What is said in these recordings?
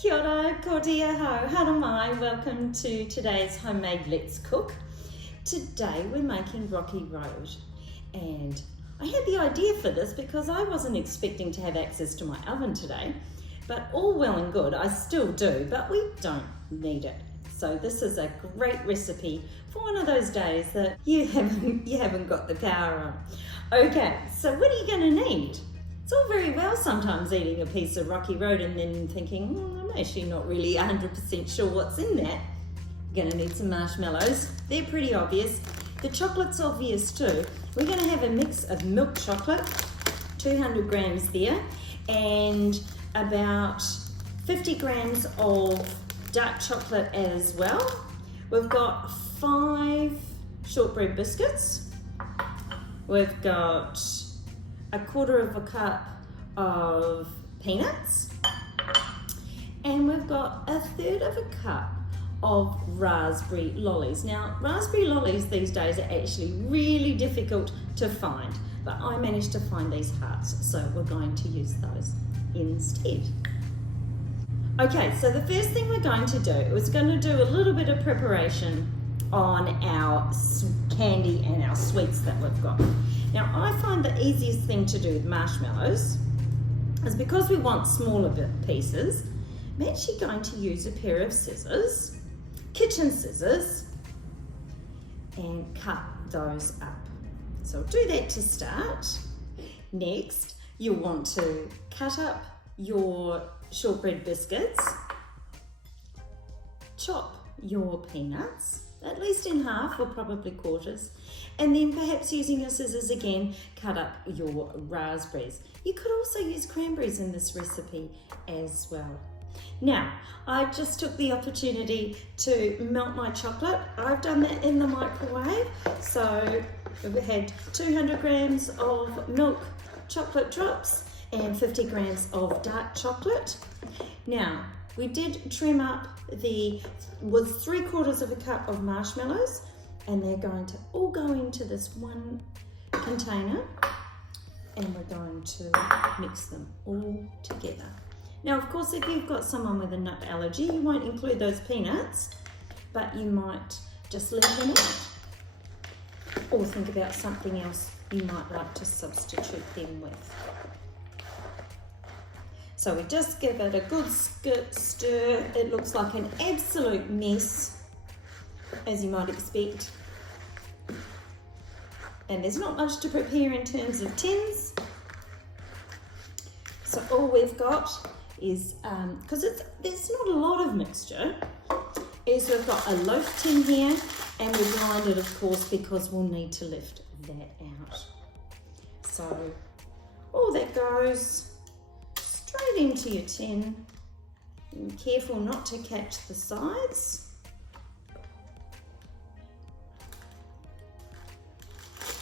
Kia ora, ko tia hau, hara mai, welcome to today's homemade Let's Cook. Today we're making Rocky Road, and I had the idea for this because I wasn't expecting to have access to my oven today, but all well and good, I still do, but we don't need it. So this is a great recipe for one of those days that you haven't got the power on. Okay, so what are you going to need? It's all very well sometimes eating a piece of Rocky Road and then thinking, I'm actually not really 100% sure what's in that. You're going to need some marshmallows. They're pretty obvious. The chocolate's obvious too. We're going to have a mix of milk chocolate, 200 grams there, and about 50 grams of dark chocolate as well. We've got 5 shortbread biscuits. We've got a quarter of a cup of peanuts, and we've got a third of a cup of raspberry lollies. Now, raspberry lollies these days are actually really difficult to find, but I managed to find these hearts, so we're going to use those instead. Okay, so the first thing we're going to do is going to do a little bit of preparation on our candy and our sweets that we've got. Now, I find the easiest thing to do with marshmallows is, because we want smaller pieces, I'm actually going to use a pair of scissors, kitchen scissors, and cut those up. So I'll do that to start. Next, you'll want to cut up your shortbread biscuits, chop your peanuts, at least in half or probably quarters, and then perhaps using your scissors again, cut up your raspberries. You could also use cranberries in this recipe as well. Now, I just took the opportunity to melt my chocolate. I've done that in the microwave. So we had 200 grams of milk chocolate drops and 50 grams of dark chocolate. Now, we did trim up was 3/4 of a cup of marshmallows, and they're going to all go into this one container, and we're going to mix them all together. Now, of course, if you've got someone with a nut allergy, you won't include those peanuts, but you might just leave them out, or think about something else you might like to substitute them with. So we just give it a good stir. It looks like an absolute mess, as you might expect. And there's not much to prepare in terms of tins. So all we've got is, because there's not a lot of mixture, is we've got a loaf tin here, and we grind it, of course, because we'll need to lift that out. So all that goes straight into your tin. Be careful not to catch the sides.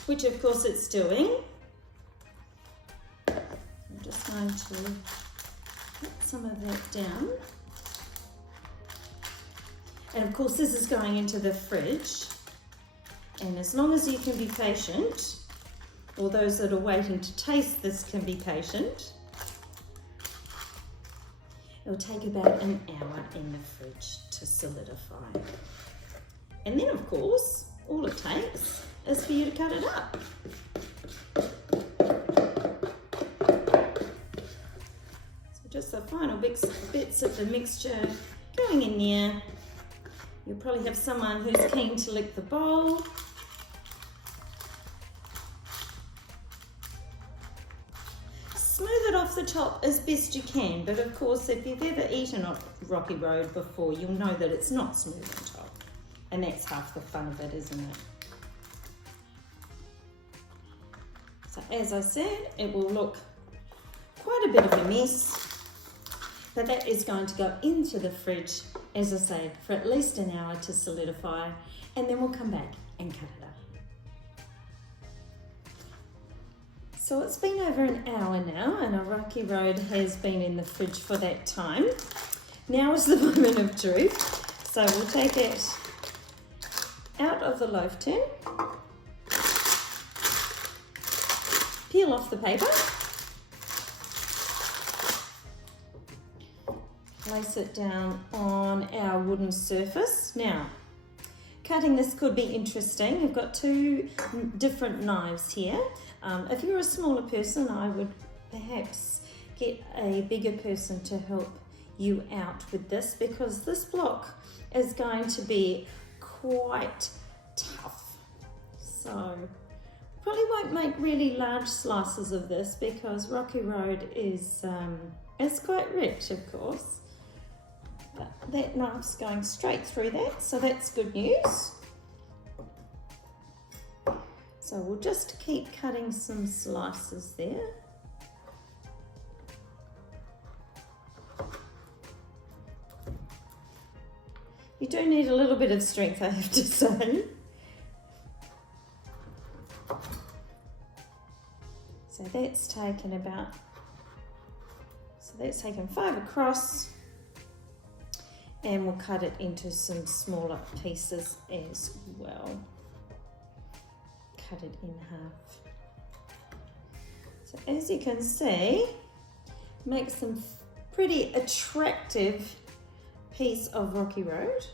Which of course it's doing. I'm just going to put some of that down. And of course this is going into the fridge. And as long as you can be patient, or those that are waiting to taste this can be patient, it'll take about an hour in the fridge to solidify. And then, of course, all it takes is for you to cut it up. So just the final bits of the mixture going in there. You'll probably have someone who's keen to lick the bowl. Smooth it off the top as best you can, but of course if you've ever eaten a Rocky Road before, you'll know that it's not smooth on top, and that's half the fun of it, isn't it? So as I said, it will look quite a bit of a mess, but that is going to go into the fridge, as I say, for at least an hour to solidify, and then we'll come back and cut it up. So it's been over an hour now, and our Rocky Road has been in the fridge for that time. Now is the moment of truth. So we'll take it out of the loaf tin, peel off the paper, place it down on our wooden surface. Now, cutting this could be interesting. I've got two different knives here. If you're a smaller person, I would perhaps get a bigger person to help you out with this, because this block is going to be quite tough. So probably won't make really large slices of this because Rocky Road is quite rich, of course. But that knife's going straight through that, so that's good news. So we'll just keep cutting some slices there. You do need a little bit of strength, I have to say. So that's taken 5 across, and we'll cut it into some smaller pieces as well. Cut it in half. So as you can see, make some pretty attractive piece of Rocky Road.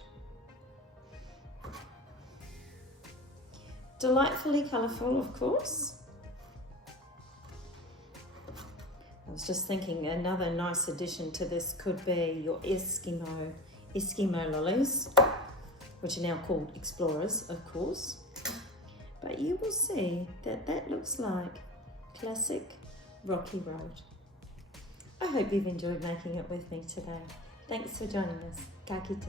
Delightfully colourful, of course. I was just thinking another nice addition to this could be your Eskimo lollies, which are now called Explorers, of course. But you will see that that looks like classic Rocky Road. I hope you've enjoyed making it with me today. Thanks for joining us. Ka kite.